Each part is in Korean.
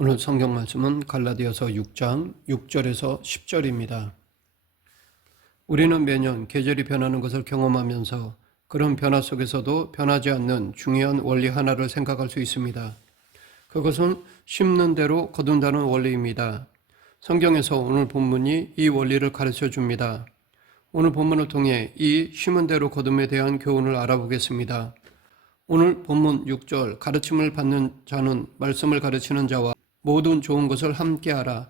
오늘 성경 말씀은 갈라디아서 6장 6절에서 10절입니다. 우리는 매년 계절이 변하는 것을 경험하면서 그런 변화 속에서도 변하지 않는 중요한 원리 하나를 생각할 수 있습니다. 그것은 심는 대로 거둔다는 원리입니다. 성경에서 오늘 본문이 이 원리를 가르쳐 줍니다. 오늘 본문을 통해 이 심은 대로 거둠에 대한 교훈을 알아보겠습니다. 오늘 본문 6절 가르침을 받는 자는 말씀을 가르치는 자와 모든 좋은 것을 함께하라.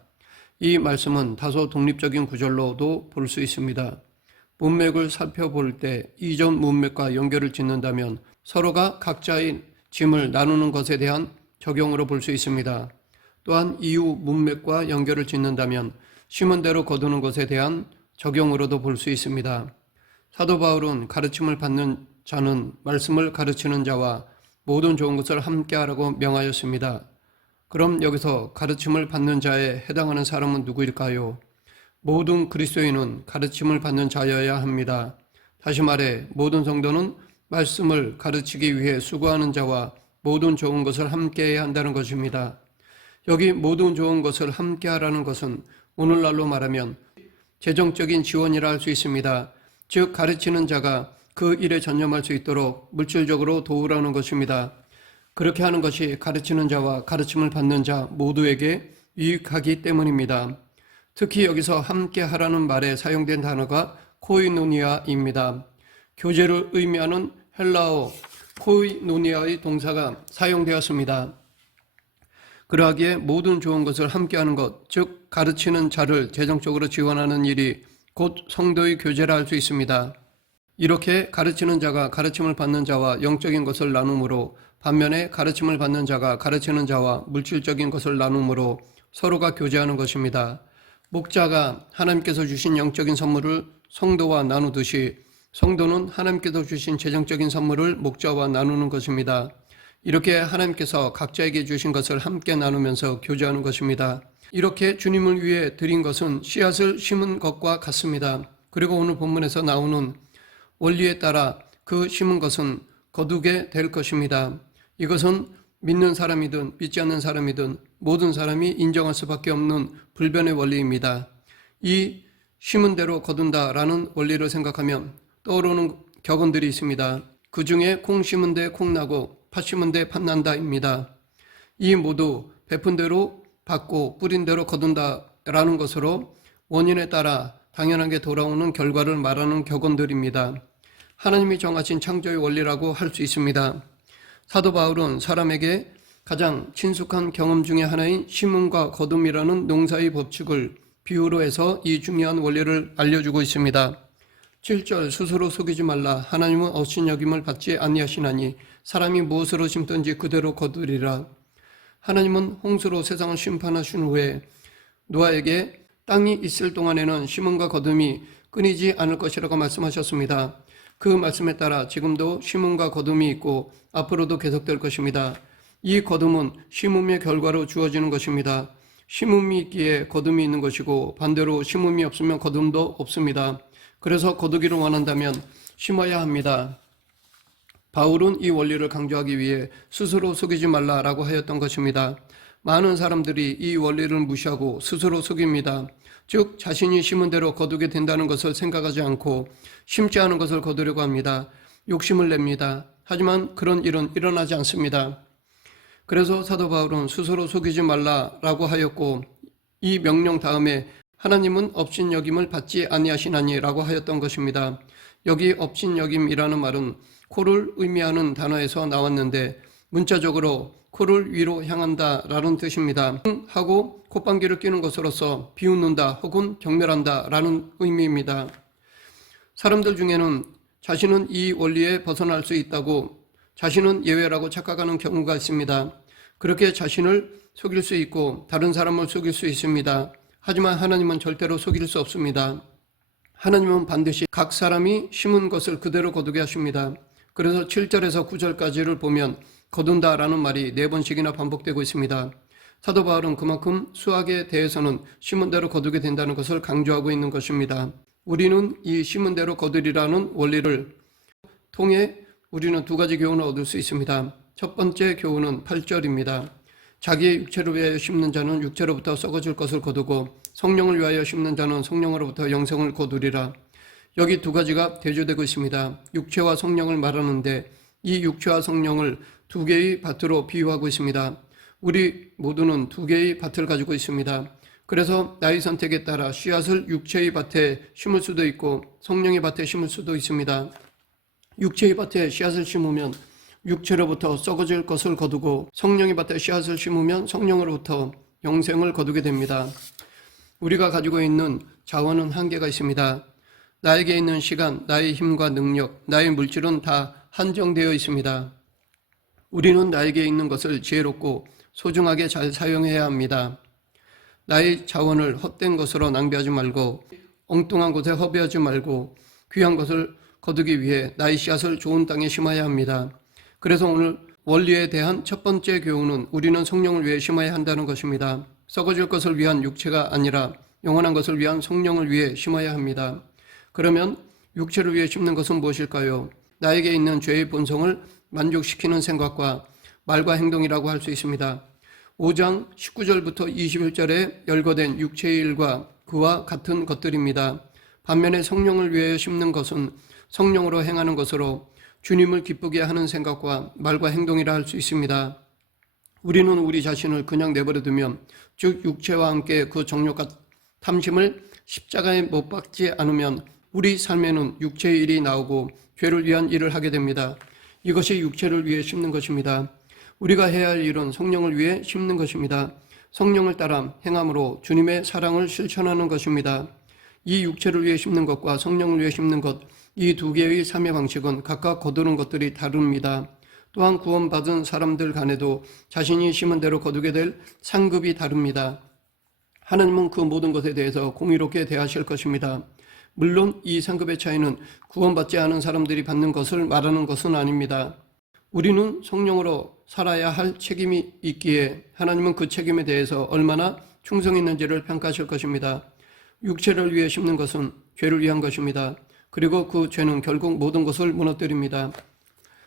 이 말씀은 다소 독립적인 구절로도 볼 수 있습니다. 문맥을 살펴볼 때 이전 문맥과 연결을 짓는다면 서로가 각자의 짐을 나누는 것에 대한 적용으로 볼 수 있습니다. 또한 이후 문맥과 연결을 짓는다면 심은 대로 거두는 것에 대한 적용으로도 볼 수 있습니다. 사도 바울은 가르침을 받는 자는 말씀을 가르치는 자와 모든 좋은 것을 함께하라고 명하였습니다. 그럼 여기서 가르침을 받는 자에 해당하는 사람은 누구일까요? 모든 그리스도인은 가르침을 받는 자여야 합니다. 다시 말해 모든 성도는 말씀을 가르치기 위해 수고하는 자와 모든 좋은 것을 함께해야 한다는 것입니다. 여기 모든 좋은 것을 함께하라는 것은 오늘날로 말하면 재정적인 지원이라 할 수 있습니다. 즉 가르치는 자가 그 일에 전념할 수 있도록 물질적으로 도우라는 것입니다. 그렇게 하는 것이 가르치는 자와 가르침을 받는 자 모두에게 유익하기 때문입니다. 특히 여기서 함께 하라는 말에 사용된 단어가 코이노니아입니다. 교제를 의미하는 헬라어 코이노니아의 동사가 사용되었습니다. 그러하기에 모든 좋은 것을 함께하는 것, 즉 가르치는 자를 재정적으로 지원하는 일이 곧 성도의 교제라 할 수 있습니다. 이렇게 가르치는 자가 가르침을 받는 자와 영적인 것을 나누므로 반면에 가르침을 받는 자가 가르치는 자와 물질적인 것을 나누므로 서로가 교제하는 것입니다. 목자가 하나님께서 주신 영적인 선물을 성도와 나누듯이 성도는 하나님께서 주신 재정적인 선물을 목자와 나누는 것입니다. 이렇게 하나님께서 각자에게 주신 것을 함께 나누면서 교제하는 것입니다. 이렇게 주님을 위해 드린 것은 씨앗을 심은 것과 같습니다. 그리고 오늘 본문에서 나오는 원리에 따라 그 심은 것은 거두게 될 것입니다. 이것은 믿는 사람이든 믿지 않는 사람이든 모든 사람이 인정할 수밖에 없는 불변의 원리입니다. 이 심은 대로 거둔다라는 원리를 생각하면 떠오르는 격언들이 있습니다. 그 중에 콩 심은 데 콩 나고 팥 심은 데 팥 난다입니다. 이 모두 베푼 대로 받고 뿌린 대로 거둔다라는 것으로 원인에 따라 당연하게 돌아오는 결과를 말하는 격언들입니다. 하나님이 정하신 창조의 원리라고 할 수 있습니다. 사도 바울은 사람에게 가장 친숙한 경험 중에 하나인 심음과 거둠이라는 농사의 법칙을 비유로 해서 이 중요한 원리를 알려주고 있습니다. 7절 스스로 속이지 말라. 하나님은 업신여김을 받지 아니하시나니 사람이 무엇으로 심든지 그대로 거두리라. 하나님은 홍수로 세상을 심판하신 후에 노아에게 땅이 있을 동안에는 심음과 거둠이 끊이지 않을 것이라고 말씀하셨습니다. 그 말씀에 따라 지금도 심음과 거둠이 있고 앞으로도 계속될 것입니다. 이 거둠은 심음의 결과로 주어지는 것입니다. 심음이 있기에 거둠이 있는 것이고 반대로 심음이 없으면 거둠도 없습니다. 그래서 거두기를 원한다면 심어야 합니다. 바울은 이 원리를 강조하기 위해 스스로 속이지 말라라고 하였던 것입니다. 많은 사람들이 이 원리를 무시하고 스스로 속입니다. 즉 자신이 심은 대로 거두게 된다는 것을 생각하지 않고 심지 않은 것을 거두려고 합니다. 욕심을 냅니다. 하지만 그런 일은 일어나지 않습니다. 그래서 사도 바울은 스스로 속이지 말라라고 하였고 이 명령 다음에 하나님은 업신여김을 받지 아니하시나니라고 하였던 것입니다. 여기 업신여김이라는 말은 코를 의미하는 단어에서 나왔는데 문자적으로 코를 위로 향한다라는 뜻입니다. 하고 콧방귀를 뀌는 것으로서 비웃는다 혹은 경멸한다라는 의미입니다. 사람들 중에는 자신은 이 원리에 벗어날 수 있다고 자신은 예외라고 착각하는 경우가 있습니다. 그렇게 자신을 속일 수 있고 다른 사람을 속일 수 있습니다. 하지만 하나님은 절대로 속일 수 없습니다. 하나님은 반드시 각 사람이 심은 것을 그대로 거두게 하십니다. 그래서 7절에서 9절까지를 보면 거둔다라는 말이 4번씩이나 반복되고 있습니다. 사도 바울은 그만큼 수학에 대해서는 심은 대로 거두게 된다는 것을 강조하고 있는 것입니다. 우리는 이 심은 대로 거두리라는 원리를 통해 우리는 두 가지 교훈을 얻을 수 있습니다. 첫 번째 교훈은 8절입니다. 자기의 육체를 위하여 심는 자는 육체로부터 썩어질 것을 거두고 성령을 위하여 심는 자는 성령으로부터 영생을 거두리라. 여기 두 가지가 대조되고 있습니다. 육체와 성령을 말하는데 이 육체와 성령을 두 개의 밭으로 비유하고 있습니다. 우리 모두는 두 개의 밭을 가지고 있습니다. 그래서 나의 선택에 따라 씨앗을 육체의 밭에 심을 수도 있고 성령의 밭에 심을 수도 있습니다. 육체의 밭에 씨앗을 심으면 육체로부터 썩어질 것을 거두고 성령의 밭에 씨앗을 심으면 성령으로부터 영생을 거두게 됩니다. 우리가 가지고 있는 자원은 한계가 있습니다. 나에게 있는 시간, 나의 힘과 능력, 나의 물질은 다 한정되어 있습니다. 우리는 나에게 있는 것을 지혜롭고 소중하게 잘 사용해야 합니다. 나의 자원을 헛된 것으로 낭비하지 말고 엉뚱한 곳에 허비하지 말고 귀한 것을 거두기 위해 나의 씨앗을 좋은 땅에 심어야 합니다. 그래서 오늘 원리에 대한 첫 번째 교훈은 우리는 성령을 위해 심어야 한다는 것입니다. 썩어질 것을 위한 육체가 아니라 영원한 것을 위한 성령을 위해 심어야 합니다. 그러면 육체를 위해 심는 것은 무엇일까요? 나에게 있는 죄의 본성을 만족시키는 생각과 말과 행동이라고 할 수 있습니다. 5장 19절부터 21절에 열거된 육체의 일과 그와 같은 것들입니다. 반면에 성령을 위해 심는 것은 성령으로 행하는 것으로 주님을 기쁘게 하는 생각과 말과 행동이라 할 수 있습니다. 우리는 우리 자신을 그냥 내버려 두면, 즉 육체와 함께 그 정욕과 탐심을 십자가에 못 박지 않으면 우리 삶에는 육체의 일이 나오고 죄를 위한 일을 하게 됩니다. 이것이 육체를 위해 심는 것입니다. 우리가 해야 할 일은 성령을 위해 심는 것입니다. 성령을 따라 행함으로 주님의 사랑을 실천하는 것입니다. 이 육체를 위해 심는 것과 성령을 위해 심는 것, 이 두 개의 삶의 방식은 각각 거두는 것들이 다릅니다. 또한 구원받은 사람들 간에도 자신이 심은 대로 거두게 될 상급이 다릅니다. 하나님은 그 모든 것에 대해서 공의롭게 대하실 것입니다. 물론 이 상급의 차이는 구원받지 않은 사람들이 받는 것을 말하는 것은 아닙니다. 우리는 성령으로 살아야 할 책임이 있기에 하나님은 그 책임에 대해서 얼마나 충성했는지를 평가하실 것입니다. 육체를 위해 심는 것은 죄를 위한 것입니다. 그리고 그 죄는 결국 모든 것을 무너뜨립니다.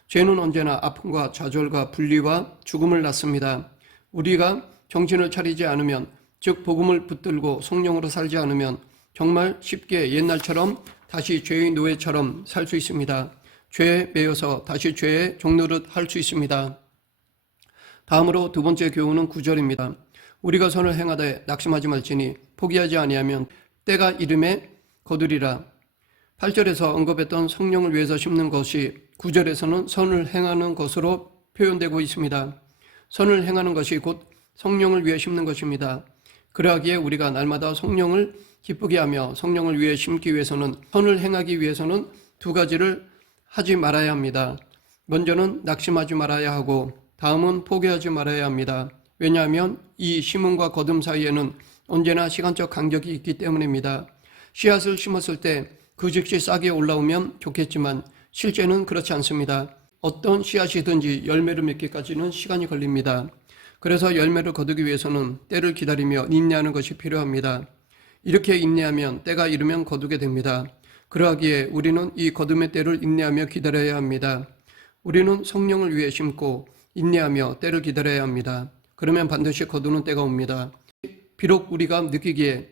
죄는 언제나 아픔과 좌절과 분리와 죽음을 낳습니다. 우리가 정신을 차리지 않으면, 즉 복음을 붙들고 성령으로 살지 않으면 정말 쉽게 옛날처럼 다시 죄의 노예처럼 살 수 있습니다. 죄에 매여서 다시 죄의 종노릇 할 수 있습니다. 다음으로 두 번째 교훈은 9절입니다. 우리가 선을 행하되 낙심하지 말지니 포기하지 아니하면 때가 이름에 거두리라. 8절에서 언급했던 성령을 위해서 심는 것이 9절에서는 선을 행하는 것으로 표현되고 있습니다. 선을 행하는 것이 곧 성령을 위해 심는 것입니다. 그러하기에 우리가 날마다 성령을 기쁘게 하며 성령을 위해 심기 위해서는, 선을 행하기 위해서는 두 가지를 하지 말아야 합니다. 먼저는 낙심하지 말아야 하고 다음은 포기하지 말아야 합니다. 왜냐하면 이 심음과 거둠 사이에는 언제나 시간적 간격이 있기 때문입니다. 씨앗을 심었을 때 그 즉시 싹이 올라오면 좋겠지만 실제는 그렇지 않습니다. 어떤 씨앗이든지 열매를 맺기까지는 시간이 걸립니다. 그래서 열매를 거두기 위해서는 때를 기다리며 인내하는 것이 필요합니다. 이렇게 인내하면 때가 이르면 거두게 됩니다. 그러하기에 우리는 이 거둠의 때를 인내하며 기다려야 합니다. 우리는 성령을 위해 심고 인내하며 때를 기다려야 합니다. 그러면 반드시 거두는 때가 옵니다. 비록 우리가 느끼기에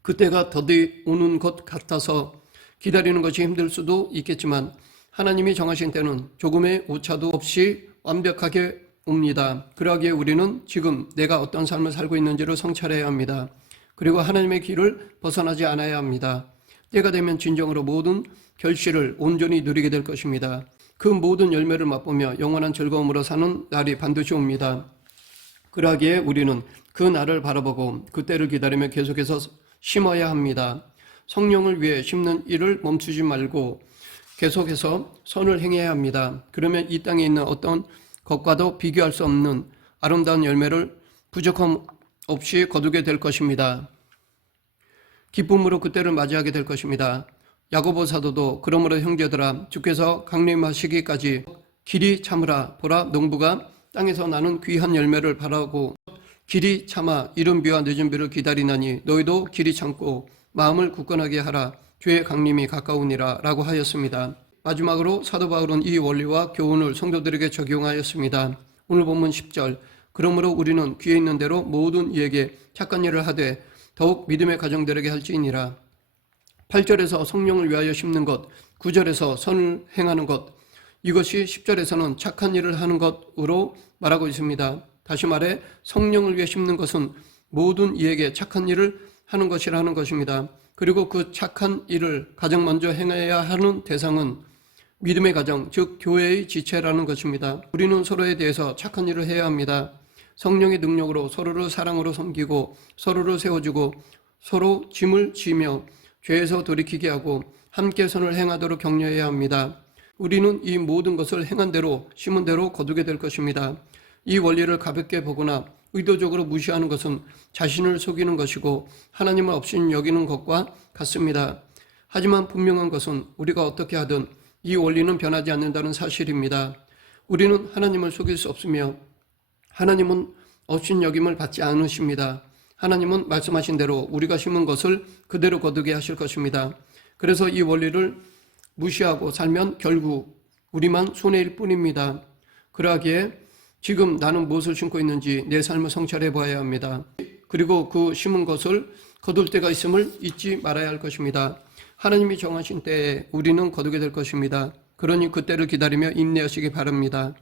그 때가 더디 오는 것 같아서 기다리는 것이 힘들 수도 있겠지만 하나님이 정하신 때는 조금의 오차도 없이 완벽하게 옵니다. 그러기에 우리는 지금 내가 어떤 삶을 살고 있는지를 성찰해야 합니다. 그리고 하나님의 길을 벗어나지 않아야 합니다. 때가 되면 진정으로 모든 결실을 온전히 누리게 될 것입니다. 그 모든 열매를 맛보며 영원한 즐거움으로 사는 날이 반드시 옵니다. 그러기에 우리는 그 날을 바라보고 그 때를 기다리며 계속해서 심어야 합니다. 성령을 위해 심는 일을 멈추지 말고 계속해서 선을 행해야 합니다. 그러면 이 땅에 있는 어떤 것과도 비교할 수 없는 아름다운 열매를 부족함 없이 거두게 될 것입니다. 기쁨으로 그때를 맞이하게 될 것입니다. 야고보 사도도 그러므로 형제들아 주께서 강림하시기까지 길이 참으라. 보라 농부가 땅에서 나는 귀한 열매를 바라고 길이 참아 이른 비와 늦은 비를 기다리나니 너희도 길이 참고 마음을 굳건하게 하라. 주의 강림이 가까우니라 라고 하였습니다. 마지막으로 사도 바울은 이 원리와 교훈을 성도들에게 적용하였습니다. 오늘 본문 10절 그러므로 우리는 귀에 있는 대로 모든 이에게 착한 일을 하되 더욱 믿음의 가정들에게 할지니라. 8절에서 성령을 위하여 심는 것, 9절에서 선을 행하는 것, 이것이 10절에서는 착한 일을 하는 것으로 말하고 있습니다. 다시 말해 성령을 위해 심는 것은 모든 이에게 착한 일을 하는 것이라는 것입니다. 그리고 그 착한 일을 가장 먼저 행해야 하는 대상은 믿음의 가정, 즉 교회의 지체라는 것입니다. 우리는 서로에 대해서 착한 일을 해야 합니다. 성령의 능력으로 서로를 사랑으로 섬기고 서로를 세워주고 서로 짐을 지며 죄에서 돌이키게 하고 함께 선을 행하도록 격려해야 합니다. 우리는 이 모든 것을 행한 대로 심은 대로 거두게 될 것입니다. 이 원리를 가볍게 보거나 의도적으로 무시하는 것은 자신을 속이는 것이고 하나님을 없인 여기는 것과 같습니다. 하지만 분명한 것은 우리가 어떻게 하든 이 원리는 변하지 않는다는 사실입니다. 우리는 하나님을 속일 수 없으며 하나님은 없인 여김을 받지 않으십니다. 하나님은 말씀하신 대로 우리가 심은 것을 그대로 거두게 하실 것입니다. 그래서 이 원리를 무시하고 살면 결국 우리만 손해일 뿐입니다. 그러하기에 지금 나는 무엇을 심고 있는지 내 삶을 성찰해 보아야 합니다. 그리고 그 심은 것을 거둘 때가 있음을 잊지 말아야 할 것입니다. 하나님이 정하신 때에 우리는 거두게 될 것입니다. 그러니 그때를 기다리며 인내하시기 바랍니다.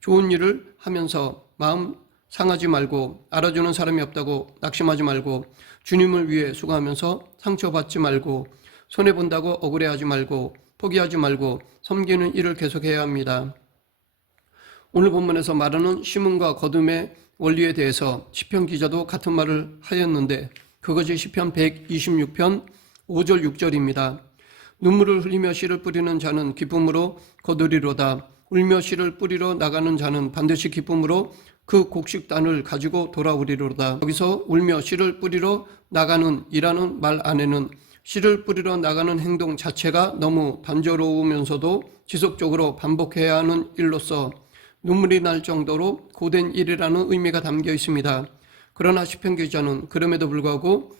좋은 일을 하면서 마음 상하지 말고 알아주는 사람이 없다고 낙심하지 말고 주님을 위해 수고하면서 상처받지 말고 손해본다고 억울해하지 말고 포기하지 말고 섬기는 일을 계속해야 합니다. 오늘 본문에서 말하는 심음과 거둠의 원리에 대해서 시편 기자도 같은 말을 하였는데 그것이 시편 126편 5절 6절입니다. 눈물을 흘리며 씨를 뿌리는 자는 기쁨으로 거두리로다. 울며 씨를 뿌리러 나가는 자는 반드시 기쁨으로 그 곡식단을 가지고 돌아오리로다. 여기서 울며 씨를 뿌리러 나가는 이라는 말 안에는 씨를 뿌리러 나가는 행동 자체가 너무 단조로우면서도 지속적으로 반복해야 하는 일로서 눈물이 날 정도로 고된 일이라는 의미가 담겨 있습니다. 그러나 시편 기자는 그럼에도 불구하고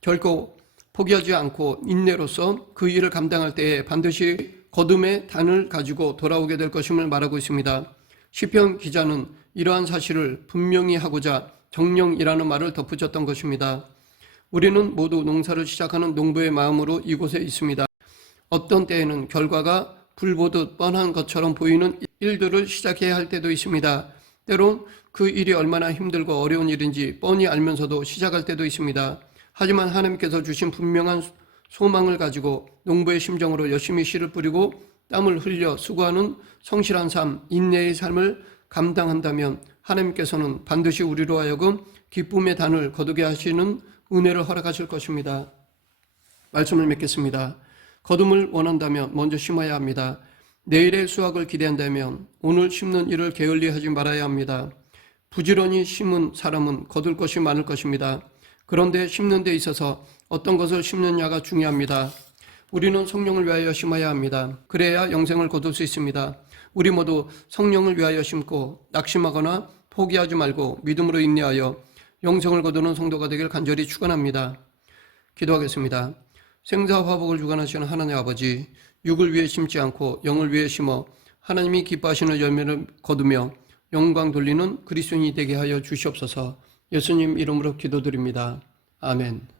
결코 포기하지 않고 인내로서 그 일을 감당할 때에 반드시 거둠의 단을 가지고 돌아오게 될 것임을 말하고 있습니다. 시편 기자는 이러한 사실을 분명히 하고자 정령이라는 말을 덧붙였던 것입니다. 우리는 모두 농사를 시작하는 농부의 마음으로 이곳에 있습니다. 어떤 때에는 결과가 불보듯 뻔한 것처럼 보이는 일들을 시작해야 할 때도 있습니다. 때론 그 일이 얼마나 힘들고 어려운 일인지 뻔히 알면서도 시작할 때도 있습니다. 하지만 하나님께서 주신 분명한 소망을 가지고 농부의 심정으로 열심히 씨를 뿌리고 땀을 흘려 수고하는 성실한 삶, 인내의 삶을 감당한다면 하나님께서는 반드시 우리로 하여금 기쁨의 단을 거두게 하시는 은혜를 허락하실 것입니다. 말씀을 맺겠습니다. 거둠을 원한다면 먼저 심어야 합니다. 내일의 수확을 기대한다면 오늘 심는 일을 게을리하지 말아야 합니다. 부지런히 심은 사람은 거둘 것이 많을 것입니다. 그런데 심는 데 있어서 어떤 것을 심느냐가 중요합니다. 우리는 성령을 위하여 심어야 합니다. 그래야 영생을 거둘 수 있습니다. 우리 모두 성령을 위하여 심고 낙심하거나 포기하지 말고 믿음으로 인내하여 영생을 거두는 성도가 되길 간절히 축원합니다. 기도하겠습니다. 생사화복을 주관하시는 하나님 아버지, 육을 위해 심지 않고 영을 위해 심어 하나님이 기뻐하시는 열매를 거두며 영광 돌리는 그리스도인이 되게 하여 주시옵소서. 예수님 이름으로 기도드립니다. 아멘.